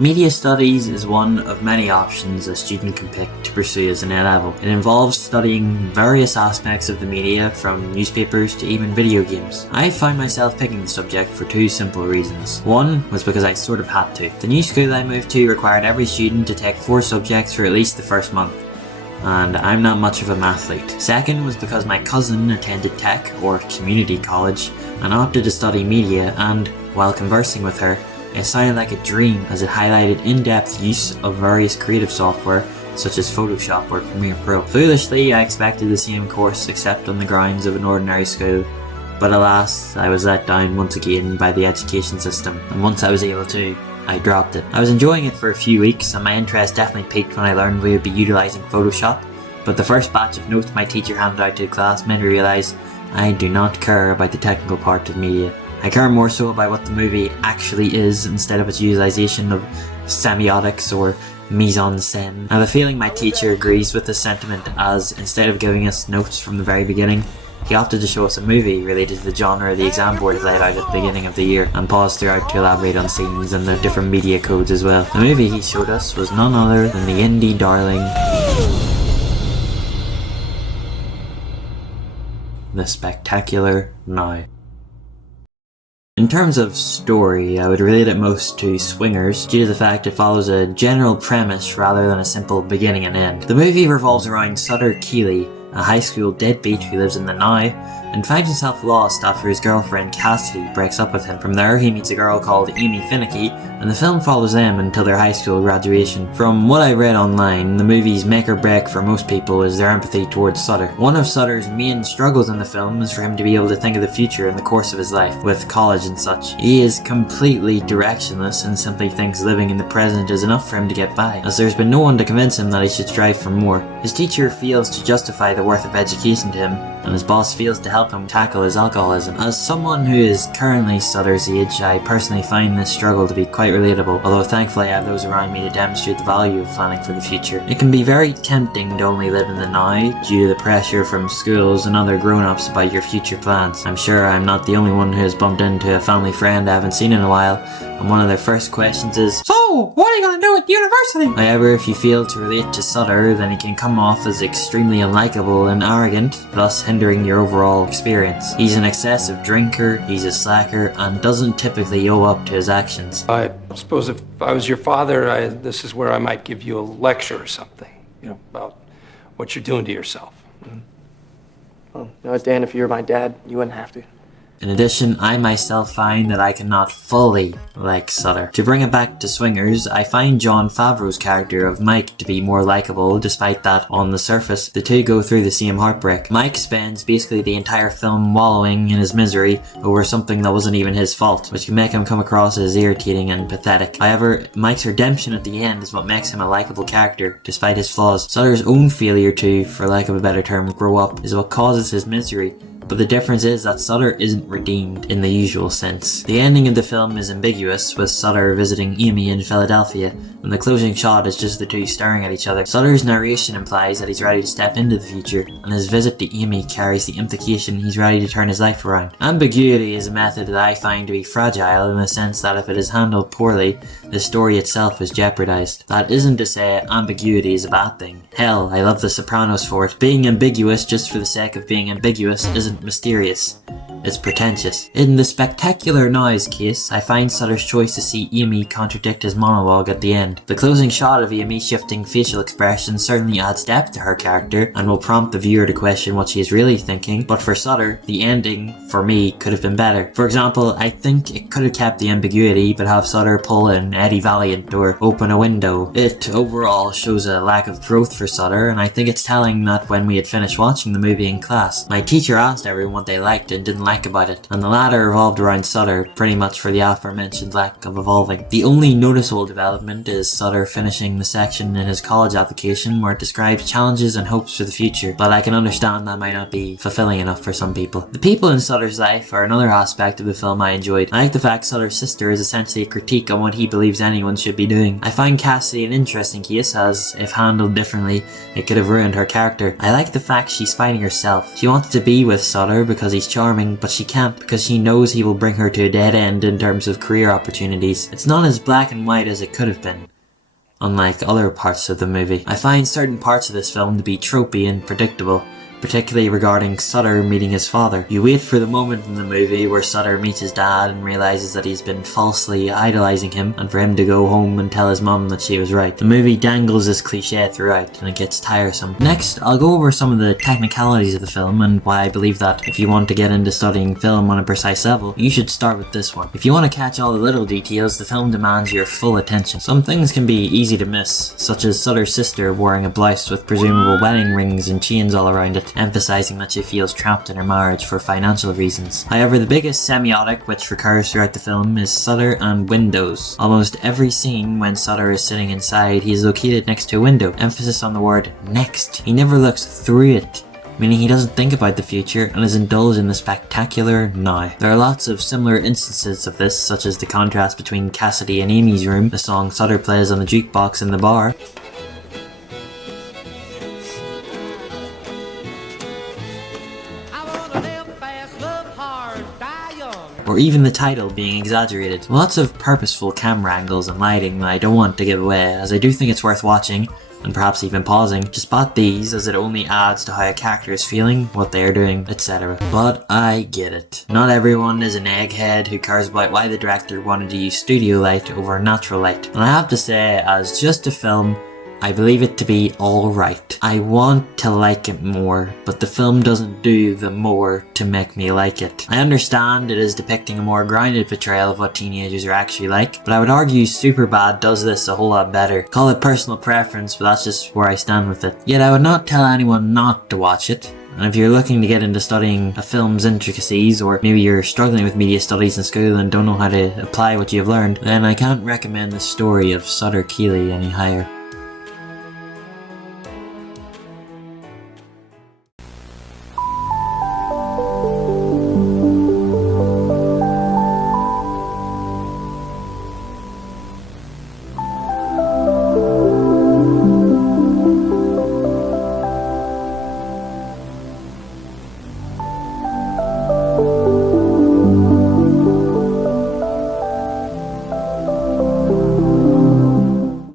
Media studies is one of many options a student can pick to pursue as an A-level. It involves studying various aspects of the media, from newspapers to even video games. I found myself picking the subject for two simple reasons. One was because I sort of had to. The new school I moved to required every student to take 4 subjects for at least the first month, and I'm not much of a mathlete. Second was because my cousin attended tech, or community college, and opted to study media, and while conversing with her, it sounded like a dream as it highlighted in-depth use of various creative software such as Photoshop or Premiere Pro. Foolishly, I expected the same course except on the grounds of an ordinary school, but alas, I was let down once again by the education system, and once I was able to, I dropped it. I was enjoying it for a few weeks, and my interest definitely peaked when I learned we would be utilising Photoshop, but the first batch of notes my teacher handed out to the class made me realise I do not care about the technical part of media. I care more so about what the movie actually is instead of its utilisation of semiotics or mise-en-scène. I have a feeling my teacher agrees with this sentiment, as instead of giving us notes from the very beginning, he opted to show us a movie related to the genre the exam board had laid out at the beginning of the year, and paused throughout to elaborate on scenes and the different media codes as well. The movie he showed us was none other than the indie darling The Spectacular Now. In terms of story, I would relate it most to Swingers, due to the fact it follows a general premise rather than a simple beginning and end. The movie revolves around Sutter Keeley, a high school deadbeat who lives in the now, and finds himself lost after his girlfriend Cassidy breaks up with him. From there, he meets a girl called Amy Finicky, and the film follows them until their high school graduation. From what I read online, the movie's make or break for most people is their empathy towards Sutter. One of Sutter's main struggles in the film is for him to be able to think of the future in the course of his life, with college and such. He is completely directionless and simply thinks living in the present is enough for him to get by, as there's been no one to convince him that he should strive for more. His teacher fails to justify the worth of education to him, and his boss fails to help him tackle his alcoholism. As someone who is currently Sutter's age, I personally find this struggle to be quite relatable, although thankfully I have those around me to demonstrate the value of planning for the future. It can be very tempting to only live in the now, due to the pressure from schools and other grown-ups about your future plans. I'm sure I'm not the only one who has bumped into a family friend I haven't seen in a while, and one of their first questions is, "So, what are you going to do at university?" However, if you fail to relate to Sutter, then he can come off as extremely unlikable and arrogant, thus hindering your overall experience. He's an excessive drinker, he's a slacker, and doesn't typically owe up to his actions. I suppose if I was your father, this is where I might give you a lecture or something, about what you're doing to yourself. Well, Dan, if you were my dad, you wouldn't have to. In addition, I myself find that I cannot fully like Sutter. To bring it back to Swingers, I find Jon Favreau's character of Mike to be more likeable, despite that, on the surface, the two go through the same heartbreak. Mike spends basically the entire film wallowing in his misery over something that wasn't even his fault, which can make him come across as irritating and pathetic. However, Mike's redemption at the end is what makes him a likeable character, despite his flaws. Sutter's own failure to, for lack of a better term, grow up is what causes his misery. But the difference is that Sutter isn't redeemed in the usual sense. The ending of the film is ambiguous, with Sutter visiting Amy in Philadelphia, and the closing shot is just the two staring at each other. Sutter's narration implies that he's ready to step into the future, and his visit to Amy carries the implication he's ready to turn his life around. Ambiguity is a method that I find to be fragile in the sense that if it is handled poorly, the story itself is jeopardized. That isn't to say ambiguity is a bad thing. Hell, I love The Sopranos for it. Being ambiguous just for the sake of being ambiguous isn't mysterious. It's pretentious. In The Spectacular Now's case, I find Sutter's choice to see Amy contradict his monologue at the end. The closing shot of Amy shifting facial expressions certainly adds depth to her character and will prompt the viewer to question what she is really thinking, but for Sutter, the ending, for me, could have been better. For example, I think it could have kept the ambiguity but have Sutter pull in Eddie Valiant or open a window. It overall shows a lack of growth for Sutter, and I think it's telling that when we had finished watching the movie in class, my teacher asked everyone what they liked and didn't like about it, and the latter revolved around Sutter, pretty much for the aforementioned lack of evolving. The only noticeable development is Sutter finishing the section in his college application where it describes challenges and hopes for the future, but I can understand that might not be fulfilling enough for some people. The people in Sutter's life are another aspect of the film I enjoyed. I like the fact Sutter's sister is essentially a critique on what he believes anyone should be doing. I find Cassidy an interesting case, as if handled differently, it could have ruined her character. I like the fact she's finding herself. She wanted to be with Sutter Sutter because he's charming, but she can't because she knows he will bring her to a dead end in terms of career opportunities. It's not as black and white as it could have been, unlike other parts of the movie. I find certain parts of this film to be tropey and predictable, particularly regarding Sutter meeting his father. You wait for the moment in the movie where Sutter meets his dad and realizes that he's been falsely idolizing him, and for him to go home and tell his mum that she was right. The movie dangles this cliche throughout, and it gets tiresome. Next, I'll go over some of the technicalities of the film and why I believe that if you want to get into studying film on a precise level, you should start with this one. If you want to catch all the little details, the film demands your full attention. Some things can be easy to miss, such as Sutter's sister wearing a blouse with presumable wedding rings and chains all around it, emphasizing that she feels trapped in her marriage for financial reasons. However, the biggest semiotic which recurs throughout the film is Sutter and windows. Almost every scene when Sutter is sitting inside, he is located next to a window. Emphasis on the word next. He never looks through it, meaning he doesn't think about the future and is indulged in the spectacular now. There are lots of similar instances of this, such as the contrast between Cassidy and Amy's room, the song Sutter plays on the jukebox in the bar, or even the title being exaggerated. Lots of purposeful camera angles and lighting that I don't want to give away, as I do think it's worth watching, and perhaps even pausing, to spot these, as it only adds to how a character is feeling, what they are doing, etc. But I get it. Not everyone is an egghead who cares about why the director wanted to use studio light over natural light. And I have to say, as just a film, I believe it to be alright. I want to like it more, but the film doesn't do the more to make me like it. I understand it is depicting a more grounded portrayal of what teenagers are actually like, but I would argue Superbad does this a whole lot better. Call it personal preference, but that's just where I stand with it. Yet I would not tell anyone not to watch it. And if you're looking to get into studying a film's intricacies, or maybe you're struggling with media studies in school and don't know how to apply what you've learned, then I can't recommend the story of Sutter Keeley any higher.